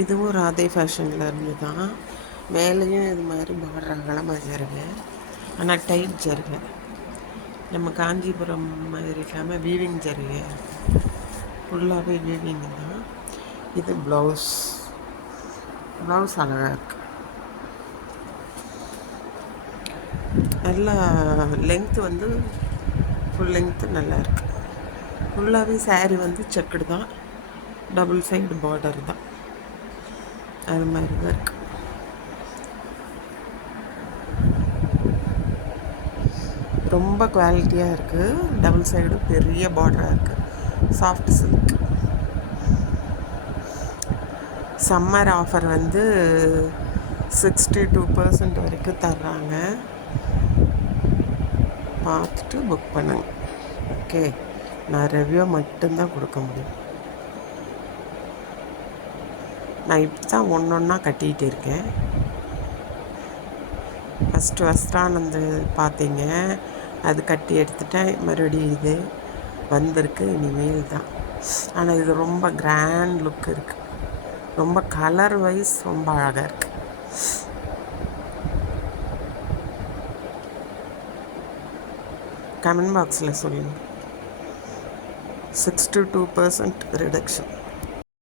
இதுவும் ராதே ஃபேஷனில் இருந்து தான். மேலேயும் இது மாதிரி பார்டர் அகலமாக ஜருகை, ஆனால் டைட் ஜருகை. நம்ம காஞ்சிபுரம் மாதிரி இல்லாமல் வீவிங் ஜருகையாக இருக்குது. ஃபுல்லாகவே வீவிங் தான். இது ப்ளவுஸ் அழகாக இருக்குது. நல்லா லென்த்து வந்து ஃபுல் லென்த்து நல்லா இருக்குது. ஃபுல்லாகவே சாரீ வந்து செக்குடு தான், டபுள் சைடு பார்டர் தான், அது மாதிரி தான் இருக்குது. ரொம்ப குவாலிட்டியாக இருக்குது. டபுள் சைடு பெரிய பார்டராக இருக்குது. Soft silk. சம்மர் ஆஃபர் வந்து 62% வரைக்கும் தர்றாங்க. பார்த்துட்டு புக் பண்ணுங்க. ஓகே, நான் ரிவ்யூ மட்டும்தான் கொடுக்க முடியும். நான் இப்படி தான் ஒன்று ஒன்றா கட்டிகிட்டு இருக்கேன். ஃபஸ்ட்டு வஸ்திரானந்து பார்த்தீங்க, அது கட்டி எடுத்துட்டேன். மறுபடியும் இது வந்திருக்கு, இனிமேல் தான். ஆனால் இது ரொம்ப கிராண்ட் லுக் இருக்குது. ரொம்ப கலர் வைஸ் ரொம்ப அழகாக இருக்குது. கமெண்ட் பாக்ஸில் சொல்லுங்கள். 62% ரிடக்ஷன்.